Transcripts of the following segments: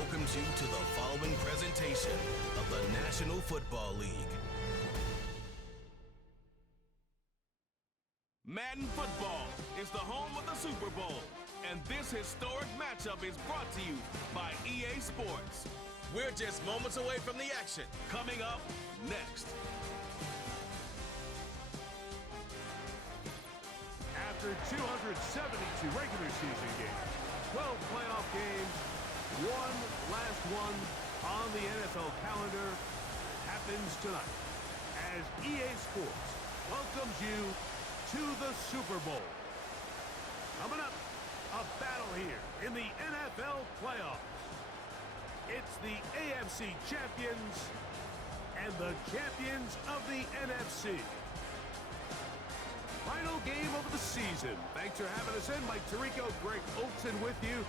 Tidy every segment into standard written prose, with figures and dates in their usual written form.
welcomes you to the following presentation of the National Football League. Madden Football is the home of the Super Bowl, and this historic matchup is brought to you by EA Sports. We're just moments away from the action. Coming up next. After 272 regular season games, 12 playoff games, one last one on the NFL calendar happens tonight as EA Sports welcomes you to the Super Bowl. Coming up, a battle here in the NFL playoffs. It's the AFC champions and the champions of the NFC. Final game of the season. Thanks for having us in. Mike Tirico, Greg Olsen with you.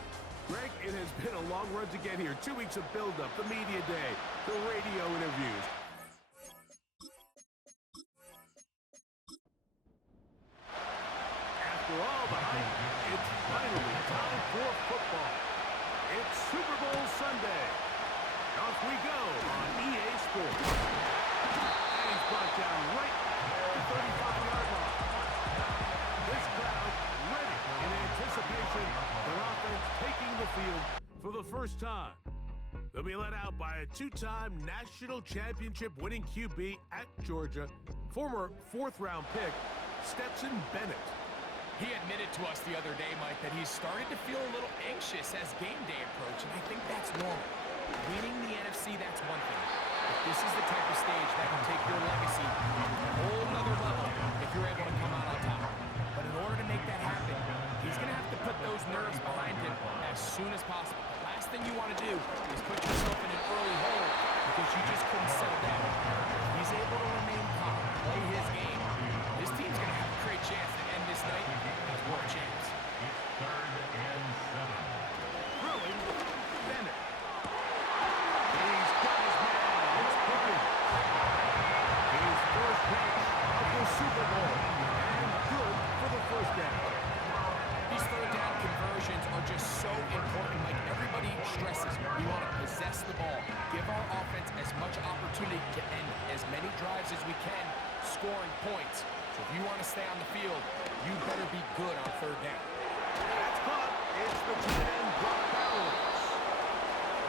Greg, it has been a long run to get here. 2 weeks of build-up, the media day, the radio interviews. After all the hype, it's finally time for football. It's Super Bowl Sunday. Off we go on EA Sports. And he's brought down right at the 35-yard line. This crowd ready in anticipation of their offense taking the field for the first time. They'll be led out by a two-time national championship winning QB at Georgia, former fourth-round pick, Stetson Bennett. He admitted to us the other day, Mike, that he's started to feel a little anxious as game day approaches, and I think that's normal. Winning the NFC, that's one thing. But this is the type of stage that can take your legacy to a whole nother level if you're able to come out on top. But in order to make that happen, he's going to have to put those nerves behind him as soon as possible. The last thing you want to do is put yourself in an early hole because you just couldn't settle down. If he's able to remain calm, play his game, this team's going to have a great chance to end this night as world champs. Third and 7. Throwing, Bennett. He's got his man. It's cooking. His first catch of the Super Bowl. And good for the first down. These third down conversions are just so important. Like everybody stresses, we want to possess the ball, give our offense as much opportunity to end as many drives as we can, scoring points. So if you want to stay on the field, you better be good on third down. That's caught. It's the tight end, Brock Bowers.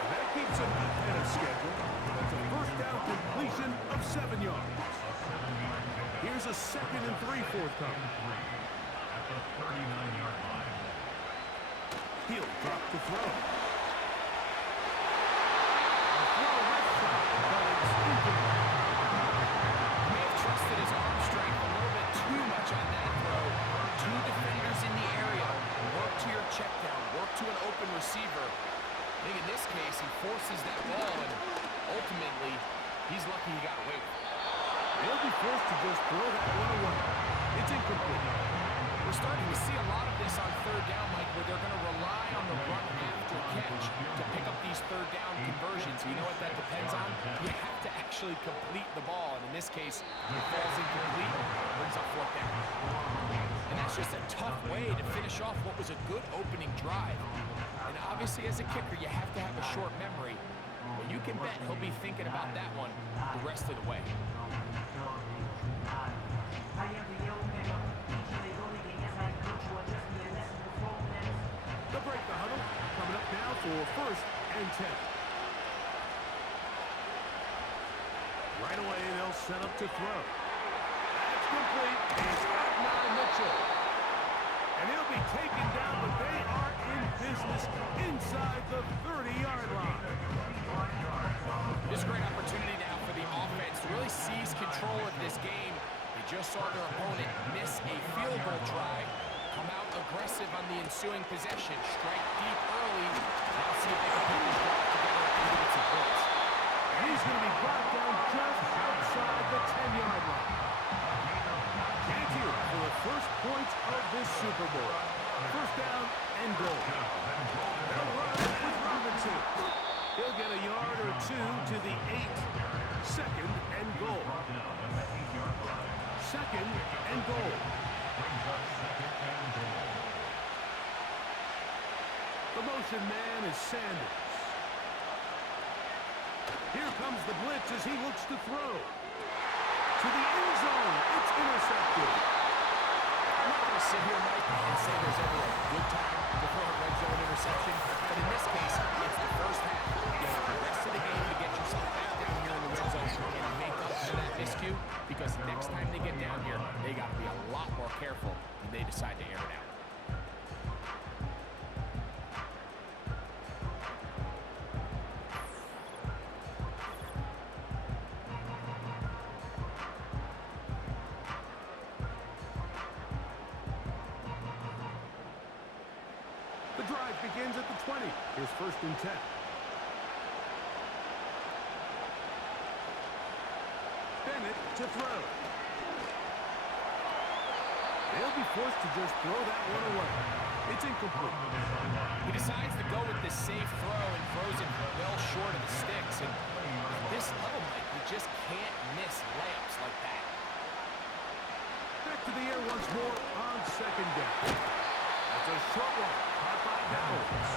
And that keeps him ahead of schedule. That's a first down completion of 7 yards. Here's a 2nd and 3 forthcoming. At the 39-yard line. He'll drop the throw. A throw left side, but it's incomplete. He may have trusted his arm strength a little bit too much on that throw. Two defenders in the area. Work to your check down. Work to an open receiver. I think in this case, he forces that ball, and ultimately, he's lucky he got away with it. They'll be forced to just throw that one away. It's incomplete. We're starting to see a lot of this on third down, Mike, where they're going to rely on the run after catch to pick up these third down conversions. You know what that depends on? You have to actually complete the ball, and in this case, it falls incomplete, brings up fourth down. And that's just a tough way to finish off what was a good opening drive. And obviously, as a kicker, you have to have a short memory, but you can bet he'll be thinking about that one the rest of the way. They'll break the huddle. Coming up now for 1st and 10. Right away, they'll set up to throw. That's complete. It's Adnan Mitchell. And he'll be taken down, but they are in business inside the 30-yard line. This is a great opportunity now for the offense to really seize control of this game. They just saw their opponent miss a field goal try, come out aggressive on the ensuing possession, strike deep early. Now see if they can put this drive together and get some points. And he's going to be brought down just outside the 10-yard line. Chance here for the first points of this Super Bowl. First down and goal. They'll run with Robinson. He'll get a yard or two to the 8. 2nd and goal. 2nd and goal. The motion man is Sanders. Here comes the blitz as he looks to throw. To the end zone. It's intercepted. I'm not going to sit here, Mike, and say there's ever a good time to throw a red zone interception, but in this case, it's the first half. You have the rest of the game to get yourself back down here in the red zone and make up for that miscue, because next time they get down here, they got to be a lot more careful when they decide to air it out. The drive begins at the 20. Here's 1st and 10. Bennett to throw. They'll be forced to just throw that one away. It's incomplete. He decides to go with this safe throw and throws it well short of the sticks. And at this level, Mike, you just can't miss layups like that. Back to the air once more on 2nd down. That's a short one. Caught by Downs.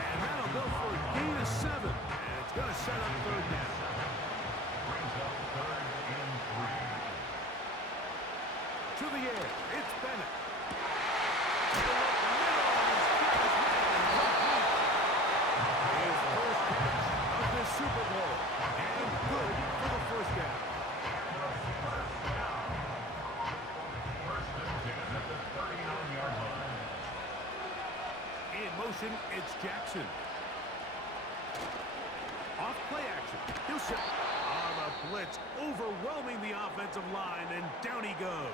And that'll go for a gain of 7. And it's going to set up 3rd down. Brings up 3rd and 3. To the air. It's Bennett. His first catch of the Super Bowl. And good for the 1st down. First and 10 at the 39-yard line. In motion, it's Jackson. Off play action. He'll set on a blitz, overwhelming the offensive line, and down he goes.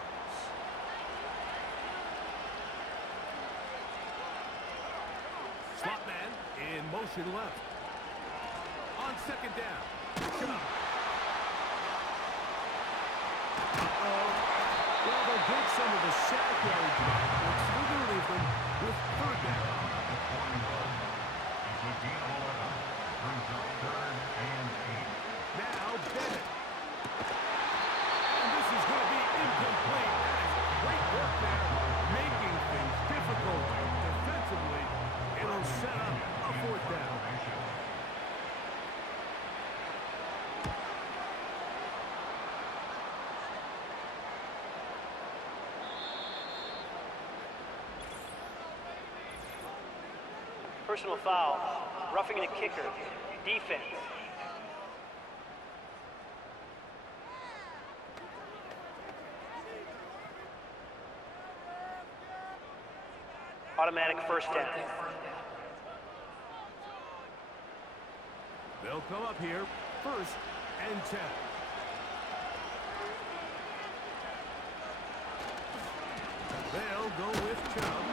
Slot man in motion left. On 2nd down. Shot. Well, they'll get some of the sack yards back, which will leave them with 3rd down. He's a gain of 11. Brings up 3rd and 8. Now Bennett. And this is going to be incomplete. That is great work there, making things difficult defensively. It'll set up a 4th down. Personal foul, roughing the kicker, defense. Automatic 1st down. They'll come up here, 1st and 10. They'll go with Chubb.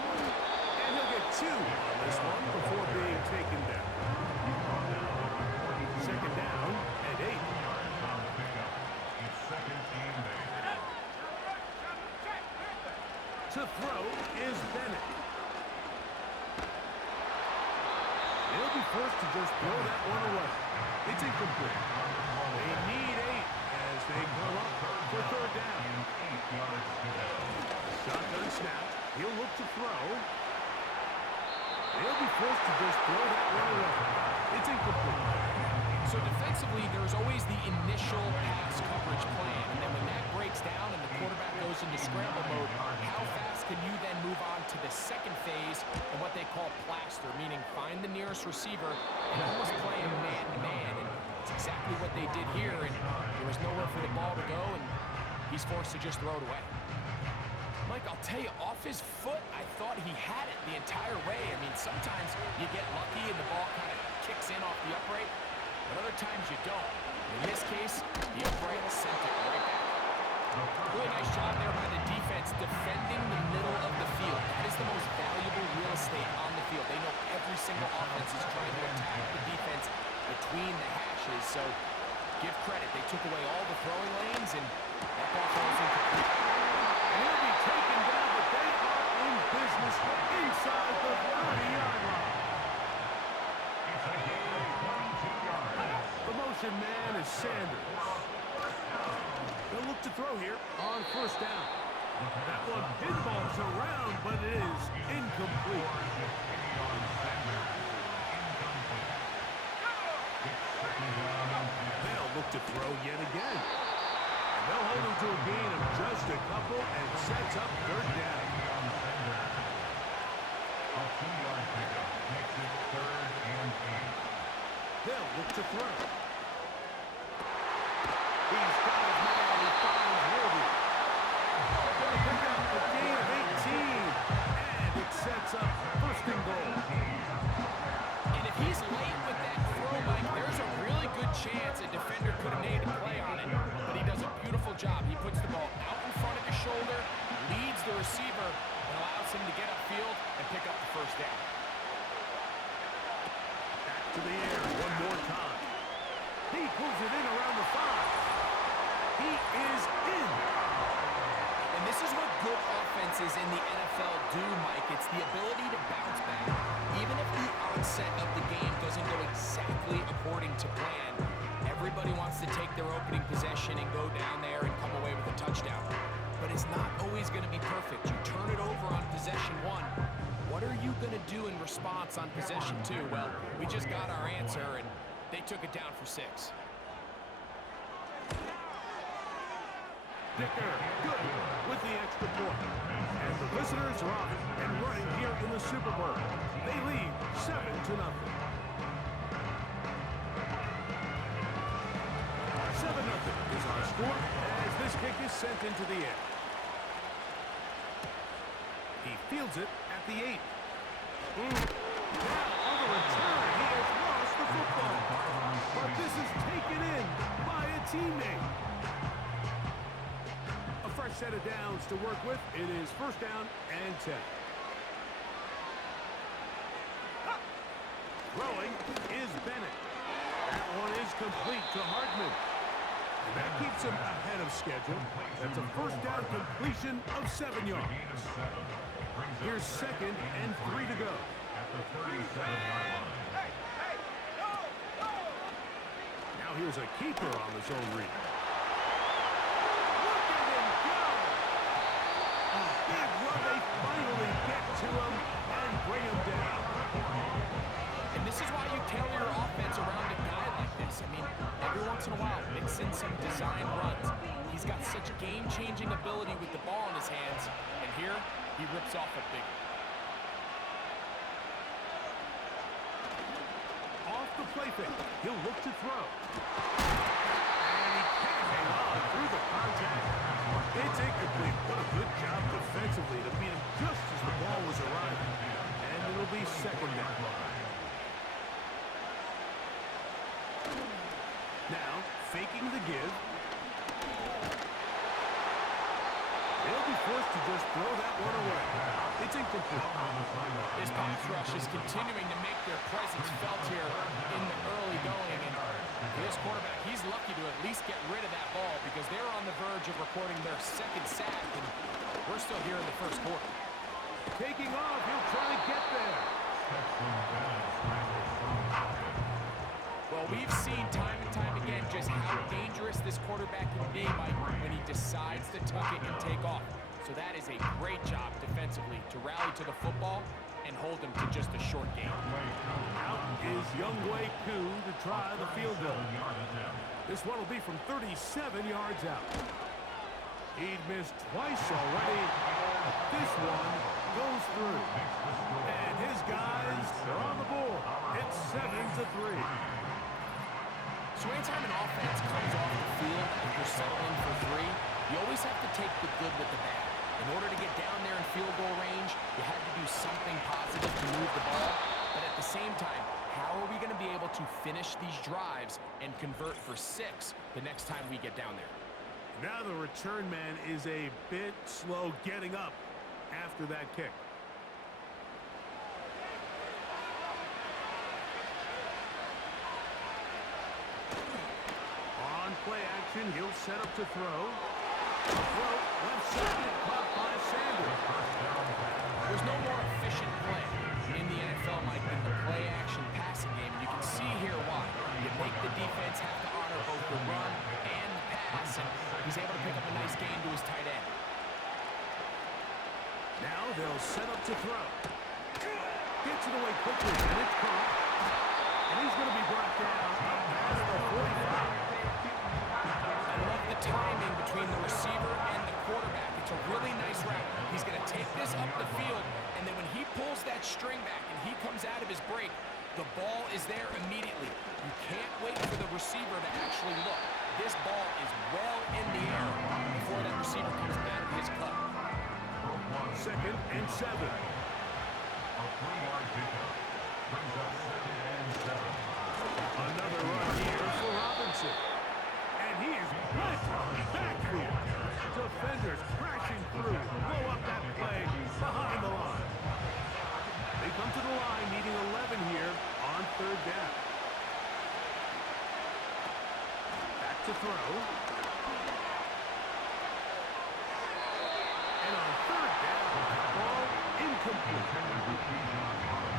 And he'll get 2 on this one before being taken down. 2nd down and 8. It's 2nd and 8. To throw is Bennett. They'll be forced to just throw that one away. It's incomplete. They need 8 as they come up for 3rd down. 8 yards to go. Shotgun snap. He'll look to throw. They'll be forced to just throw that one away. It's incomplete. So defensively, there's always the initial pass coverage plan. And then when that breaks down and the quarterback goes into scramble mode, how fast can you then move on to the 2nd phase of what they call plaster, meaning find the nearest receiver and almost play him man-to-man. And it's exactly what they did here. And there was nowhere for the ball to go, and he's forced to just throw it away. Mike, I'll tell you, off his foot, I thought he had it the entire way. I mean, sometimes you get lucky and the ball kind of kicks in off the upright, but other times you don't. In this case, the upright sent it right back. Really nice job there by the defense defending the middle of the field. That is the most valuable real estate on the field. They know every single offense is trying to attack the defense between the hashes, so give credit. They took away all the throwing lanes, and that ball falls incomplete. And he'll be taken down, but they are in business inside the 30-yard line. It's a gain of 22 yards. The motion man is Sanders. They'll look to throw here on 1st down. That one pinballs around, but it is incomplete. On Sanders. Incomplete. It's 2nd to throw yet again. And they'll hold him to a gain of just a couple and sets up third down. A 2-yard pickup makes it 3rd and 8. They'll look to throw. He's got his man. He finds Wilby. Going to pick up a gain of 18. And it sets up 1st and goal. And if he's late with that throw, Mike, there's a really good chance a defender could have made a play on it. But he does a beautiful job. He puts the ball out in front of his shoulder, leads the receiver, and allows him to get upfield and pick up the 1st down. Back to the air one more time. He pulls it in around the 5. He is in. And this is what good offenses in the NFL do, Mike. It's the ability to bounce back. Even if the onset of the game doesn't go exactly according to plan, everybody wants to take their opening possession and go down there and come away with a touchdown. But it's not always going to be perfect. You turn it over on possession 1. What are you going to do in response on possession 2? Well, we just got our answer, and they took it down for 6. Dicker, good with the extra point. And the visitors are off and running here in the Super Bowl. They lead 7-0. 7-0 is our score as this kick is sent into the air. He fields it at the 8. Now on the return, he has lost the football. But this is taken in by a teammate. A fresh set of downs to work with. It is 1st down and 10. Throwing is Bennett. That one is complete to Hartman. And that keeps him ahead of schedule. That's a 1st down completion of 7 yards. Here's 2nd and 3 to go. At the 37-yard line. Now here's a keeper on the zone read. Look at him go! A big run. They finally get to him and bring him down. And this is why you tailor your offense around a guy like this. I mean, every once in a while, mix in some design runs. He's got such game-changing ability with the ball in his hands. And here, he rips off a big one. Off the play fake. He'll look to throw. And he can't hang on through the contact. It's incomplete. What a good job defensively to beat him just as the ball was arriving. And it'll be 2nd down. Now, faking the give. They'll be forced to just throw that one away. It's incomplete. This pass rush is continuing to make their presence felt here in the early going. And for this quarterback, he's lucky to at least get rid of that ball because they're on the verge of recording their 2nd sack, and we're still here in the 1st quarter. Taking off, he'll try to get there. Well, we've seen time and time again just how dangerous this quarterback can be, Mike, when he decides to tuck it and take off. So that is a great job defensively to rally to the football and hold him to just a short game. Out is Younghoe Koo to try the field goal. This one will be from 37 yards out. He'd missed twice already. This one goes through. And his guys are on the board. It's 7-3. So anytime an offense comes off the field after settling for 3, you always have to take the good with the bad. In order to get down there in field goal range, you had to do something positive to move the ball. But at the same time, how are we going to be able to finish these drives and convert for 6 the next time we get down there? Now the return man is a bit slow getting up after that kick. On play action, he'll set up to throw. Throw, left side, caught by Sanders. There's no more efficient play in the NFL, Mike, than the play-action passing game. You can see here why. You make the defense have to honor both the run and the pass, and he's able to pick up a nice gain to his tight end. Now they'll set up to throw. Gets it away quickly, and it's caught. And he's going to be brought down at the 45. timing between the receiver and the quarterback. It's a really nice route. He's going to take this up the field, and then when he pulls that string back and he comes out of his break, the ball is there immediately. You can't wait for the receiver to actually look. This ball is well in the air before that receiver comes out of his cut. 2nd and 7. A 3-yard pickup brings up 2nd and 7. Another run here for Robinson. And he is right backfield. Defenders crashing through. Blow up that play behind the line. They come to the line needing 11 here on 3rd down. Back to throw. And on 3rd down, ball incomplete.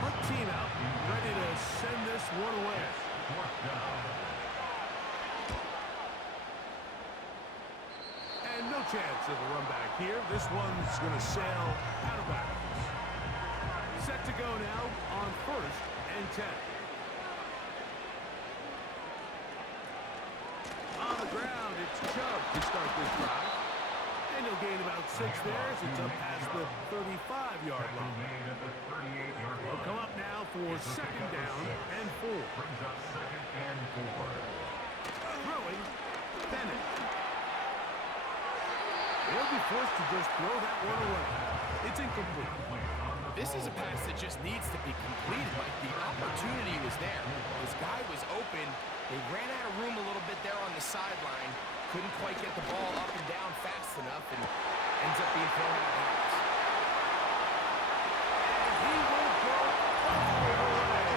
Put team out, ready to send this one away. 4th down. And no chance of a run back here. This one's going to sail out of bounds. Set to go now on 1st and 10. On the ground, it's Chubb to start this drive. And he'll gain about 6 there as it's up past the 35-yard line. Made at the 38-yard line. They'll come up now for 2nd down and 4. Brings up 2nd and 4. Throwing, Bennett. They'll be forced to just throw that one away. It's incomplete. This is a pass that just needs to be completed. Like, the opportunity was there. This guy was open. They ran out of room a little bit there on the sideline. Couldn't quite get the ball up and down fast enough, and ends up being thrown out of bounds. And he will go all the way.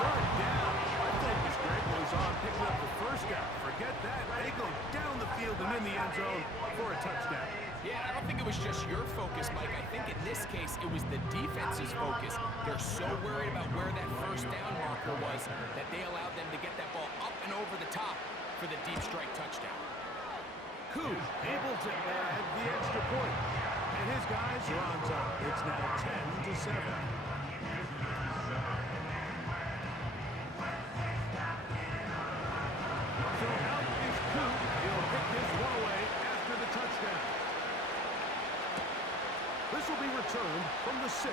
3rd down. I focus, Greg, was on picking up the 1st down. Forget that. They go down the field and in the end zone for a touchdown. Yeah, I don't think it was just your focus, Mike. I think in this case, it was the defense's focus. They're so worried about where that 1st down marker was that they allowed them to get that ball up and over the top for the deep strike touchdown. Koo able to add the extra point. And his guys are on top. It's now 10-7. So out is Koo. He'll pick this one away after the touchdown. This will be returned from the 6.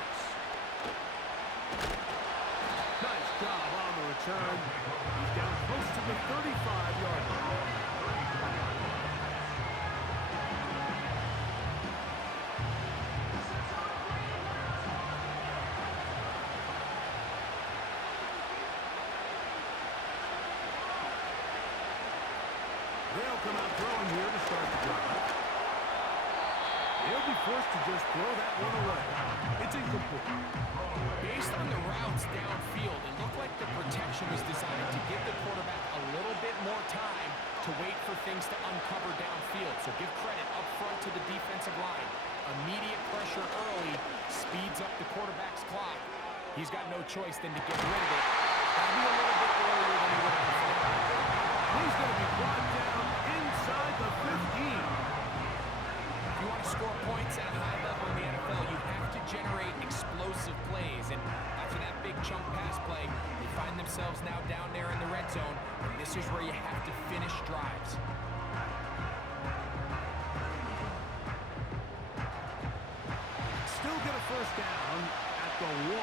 Nice job on the return. He's down close to the 35-yard line. They'll come out throwing here to start the drive. They'll be forced to just throw that one away. It's incomplete. Based on the routes downfield, it looked like the protection was designed to give the quarterback a little bit more time to wait for things to uncover downfield. So give credit up front to the defensive line. Immediate pressure early speeds up the quarterback's clock. He's got no choice than to get rid of it. Maybe a little bit earlier than he would have preferred. He's going to be brought down inside the 15. If you want to score points at a high level in the NFL, you have to generate explosive plays. And after that big chunk pass play, they find themselves now down there in the red zone. And this is where you have to finish drives. Still get a 1st down at the 1.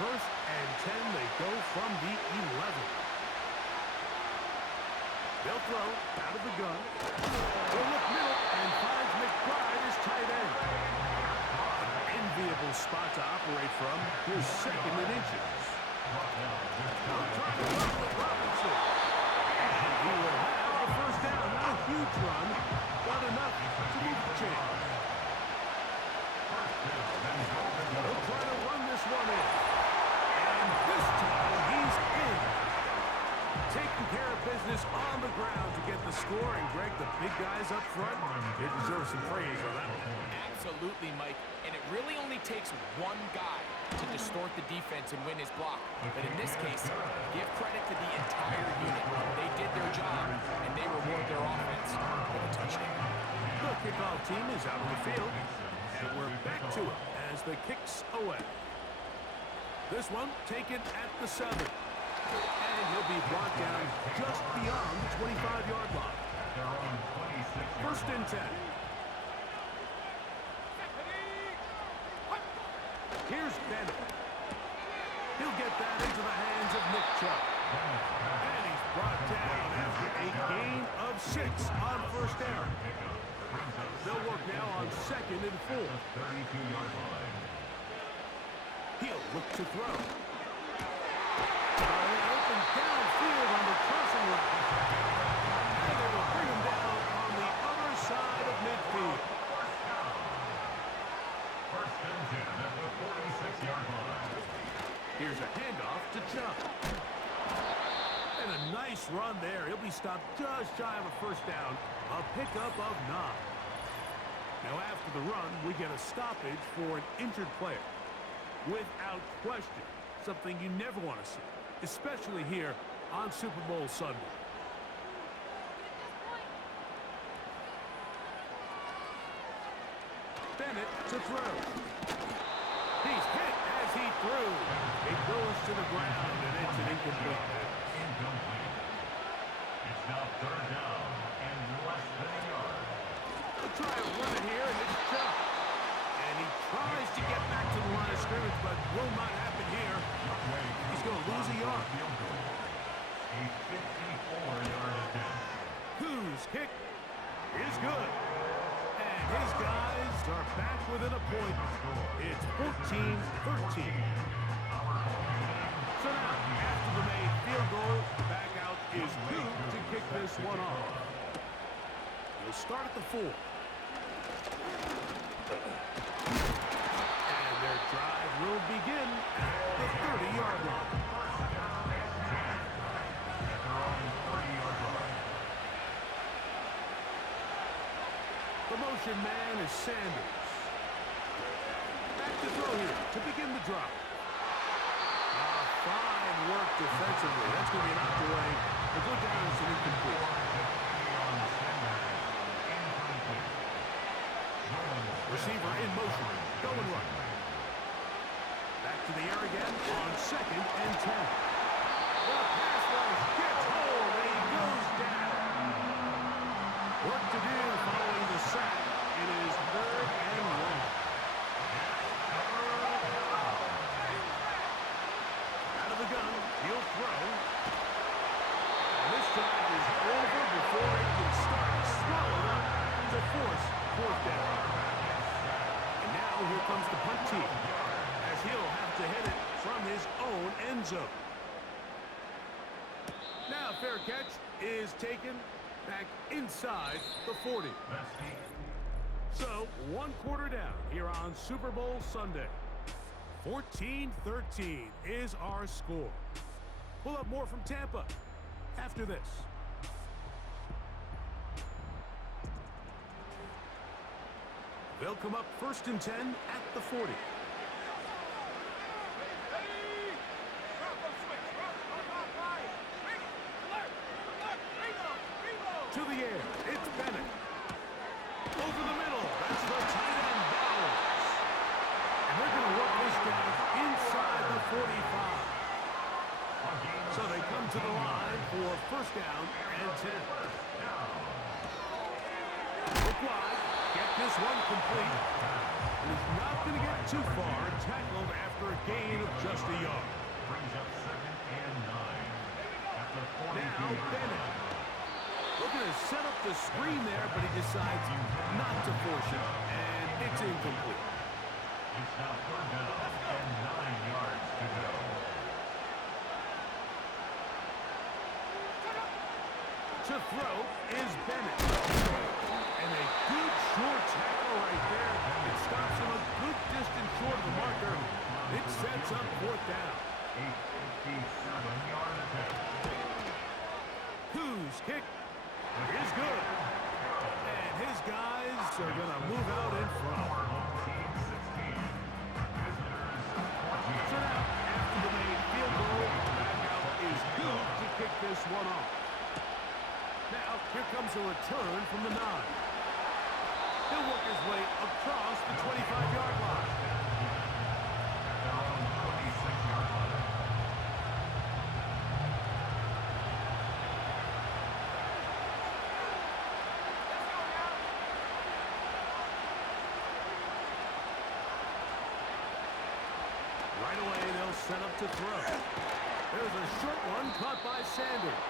1st and 10, they go from the 11. They'll throw out of the gun. They'll look middle and finds McBride as tight end. An enviable spot to operate from. His 2nd in inches. Now trying to run with Robinson. And he will have the 1st down. Not a huge run, but enough to move the chains. They'll try to run this one in. And this time he's in. Taking care of business on the ground to get the score. And Greg, the big guys up front, they deserve some praise on that one. Absolutely, Mike. And it really only takes one guy to distort the defense and win his block. But in this case, give credit to the entire unit. They did their job, and they reward their offense with a touchdown. The kickoff team is out on the field, and we're back to it as the kicks away. This one taken at the 7. And he'll be brought down just beyond the 25-yard line. their own 26-yard First and 10. Here's Bennett. He'll get that into the hands of Nick Chubb. And he's brought down after a gain of 6 on first down. They'll work now on 2nd and 4. 32-yard line. He'll look to throw. Open downfield on the crossing route. And they will bring him down on the other side of midfield. First and 10 at the 46-yard line. Here's a handoff to Chubb. And a nice run there. He'll be stopped just shy of a first down. A pickup of 9. Now after the run, we get a stoppage for an injured player. Without question, something you never want to see, especially here on Super Bowl Sunday. Bennett to throw. He's hit as he threw. It goes to the ground, and it's an incomplete pass. Incomplete. It's now third down and less than a yard. They'll try to run it here, and it's Chubb. And he tries to get back to the line of scrimmage, but will not happen here. He's going to lose a yard. A 54-yard attempt. Whose kick is good. And his guys are back within a point. It's 14-13. So now, after the made field goal, back out is Coop to kick this one off. He'll start at the 4. And their drive will begin at the 30-yard line. The motion man is Sanders. Back to throw here to begin the drop. Fine work defensively. That's going to be knocked away. The good down is an incomplete. Receiver in motion. Going right. Back to the air again on 2nd and 10. The pass rush gets hold and he goes down. Work to do following the sack. It is 3rd and 1. Out of the gun, he'll throw. And this drive is over before it can start. Swallowed up to force 4th down. And now here comes the punt team, as he'll have to hit it from his own end zone. Now fair catch is taken back inside the 40. So 1 quarter down here on Super Bowl Sunday. 14-13 is our score. We'll have more from Tampa after this. They'll come up 1st and 10 at the 40. To the air, it's Bennett. Over the middle, that's the tight end Bowers. And they're going to work this down inside the 45. So they come to the line for 1st down and 10. Look wide, get this one complete. And he's not going to get too far, tackled after a gain of just a yard. Brings up 2nd and 9. At the 42. Now Bennett. Looking to set up the screen there, but he decides not to force it, and it's incomplete. It's now 3rd down and 9 yards to go. To throw is Bennett. And a good short tackle right there. It stops him a good distance short of the marker. It sets up 4th down. A 57-yard attempt. Whose kick is good. And his guys are going to move out in front. So now, after the made field goal, back out is good to kick this one off. Now, here comes a return from the 9. He'll work his way across the 25-yard line. Their own 26-yard line. Right away, they'll set up to throw. There's a short one caught by Sanders.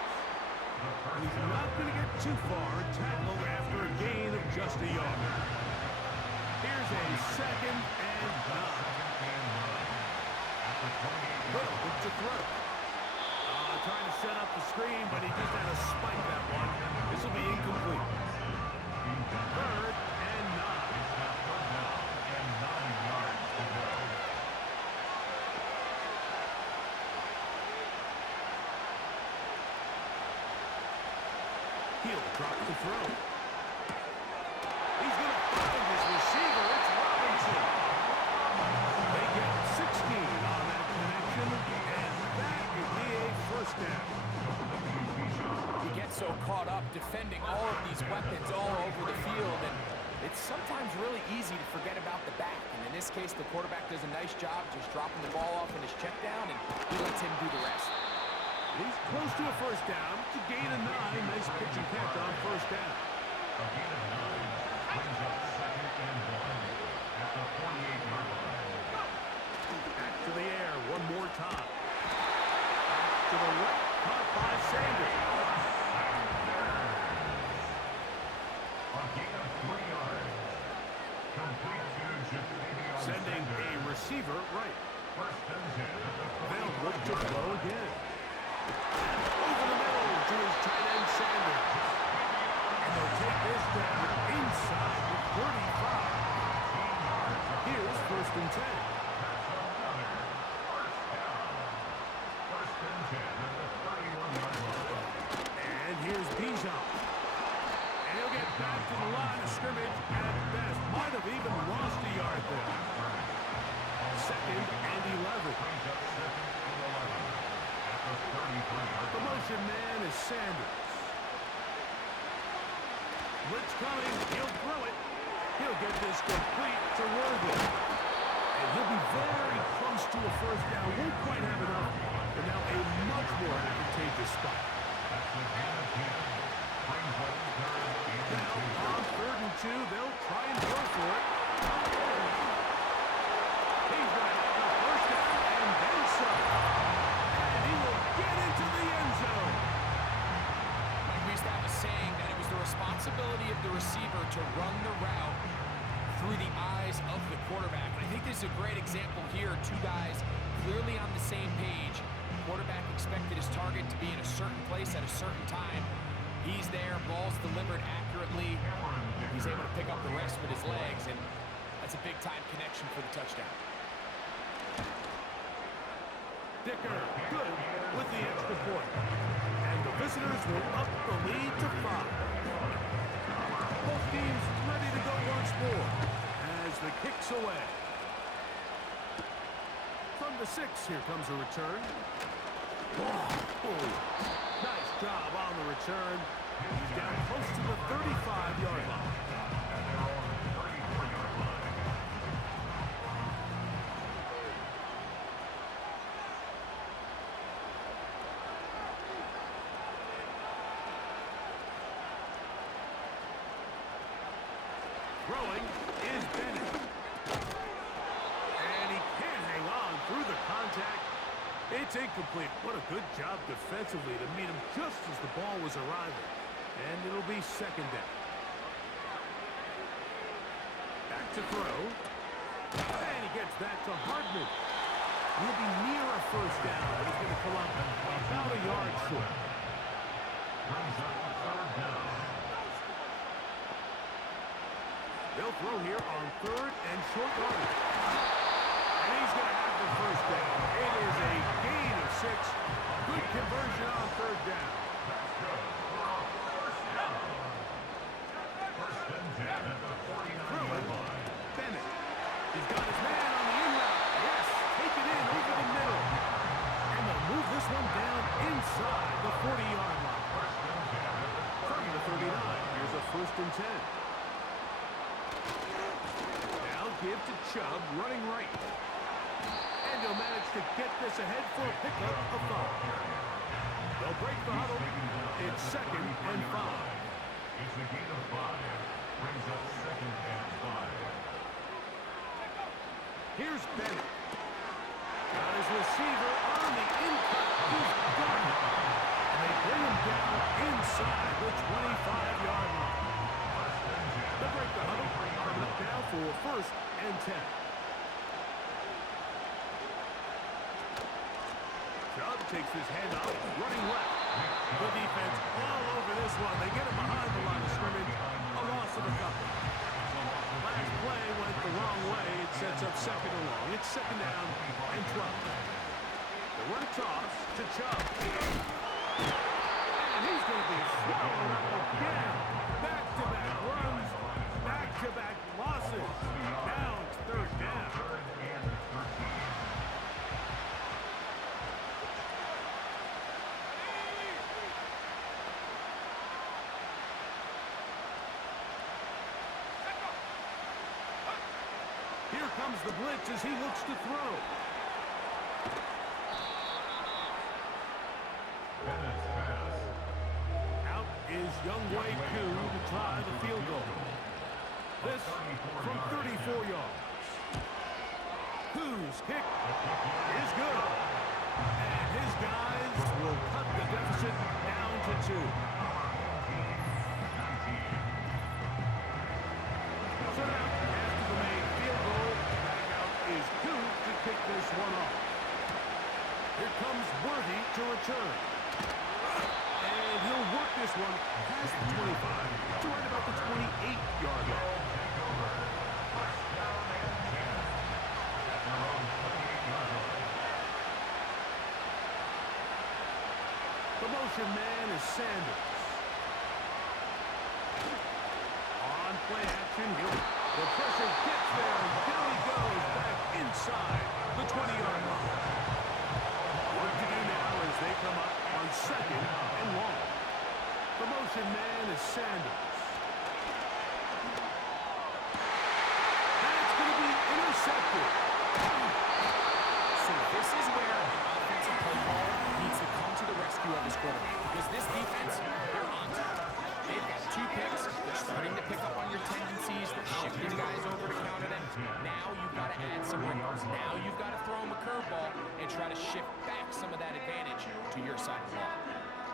He's not going to get too far. Tackle after a gain of just a yard. Here's a 2nd and 9. Little to throw. Trying to set up the screen, but he just had to spike that one. This will be incomplete. 3rd and 9. He'll drop the throw. He's going to find his receiver. It's Robinson. They get 16 on that connection, and that is a first down. You get so caught up defending all of these weapons all over the field, and it's sometimes really easy to forget about the back. And in this case, the quarterback does a nice job just dropping the ball off in his check down, and he lets him do the rest. He's close to a first down. To gain a 9. Nice pitch and catch on first down. A gain of 9 brings up 2nd and 1 at the 48-yard line. Back to the air one more time. Back to the right. Caught by Sanders. A gain of 3 yards. Complete to Jacoby Sending a receiver right. 1st and 10. They'll look to throw again. Over the middle to his tight end Sanders. And they'll take this down inside the 35. Here's 1st and 10. And here's Bijan. And he'll get back to the line of scrimmage at best. Might have even lost a yard there. 2nd and 11. The motion man is Sanders. Blitz coming. He'll throw it. He'll get this complete to Worthy. And he'll be very close to a first down. Won't quite have enough. But now a much more advantageous spot. Now on 3rd and 2, they'll try and go for it. He's going to have the first down and then some. And he will get into the end zone. Like we used to have a saying that it was the responsibility of the receiver to run the route through the eyes of the quarterback. And I think this is a great example here. 2 guys clearly on the same page. Quarterback expected his target to be in a certain place at a certain time. He's there, ball's delivered accurately. He's able to pick up the rest with his legs, and that's a big-time connection for the touchdown. Dicker, good with the extra point. And the visitors will up the lead to 5. Both teams ready to go once more as the kick's away. From the 6, here comes a return. Nice job on the return. He's down close to the 35-yard line. Throwing is Bennett. And he can't hang on through the contact. It's incomplete. What a good job defensively to meet him just as the ball was arriving. And it'll be 2nd down. Back to throw. And he gets that to Hardman. He'll be near a first down, but he's going to come up about a yard short. Brings up the 3rd down. They'll throw here on 3rd and short yardage. And he's going to have the first down. It is a gain of 6. Good conversion on 3rd down. Throwing. Bennett. He's got his man on the in route. Yes, take it in over the middle. And they'll move this one down inside the 40-yard line. From the 39, here's a 1st and 10. Now give to Chubb, running right. And he'll manage to get this ahead for a pickup of 5. They'll break the huddle. It's 2nd and 5. It's a gain of 5. Brings up 2nd and 5. Here's Bennett. takes this handoff, running left. The defense all over this one. They get him behind the line of scrimmage. A loss of a couple. Last play went the wrong way. It sets up second and long. It's second down and 12. The run toss to Chubb. And he's going to be swallowed up again. Back-to-back runs. Back-to-back losses. Now it's third down. Here comes the blitz as he looks to throw. Out is Younghoe Koo to try the field goal. This from 34 yards. Koo's kick is good. And his guys will cut the deficit down to 2. So now, after the made field goal, back out is Koo to kick this one off. Here comes Worthy to return. And he'll work this one past the 25 to right about the 28-yard line. The motion man is Sanders. On play action, the pressure gets there, and down he goes back inside the 20-yard line. What to do now as they come up on second and long. The motion man is Sanders. And it's going to be intercepted. So this is where an offensive play caller needs to come to the rescue of his quarterback. Because this defense, they're on to it. They've got 2 picks. They're starting to pick up on your tendencies. They're shifting guys over to counter them. Now you've got to add some wrinkles. Now you've got to throw them a curveball and try to shift back some of that advantage to your side of the ball.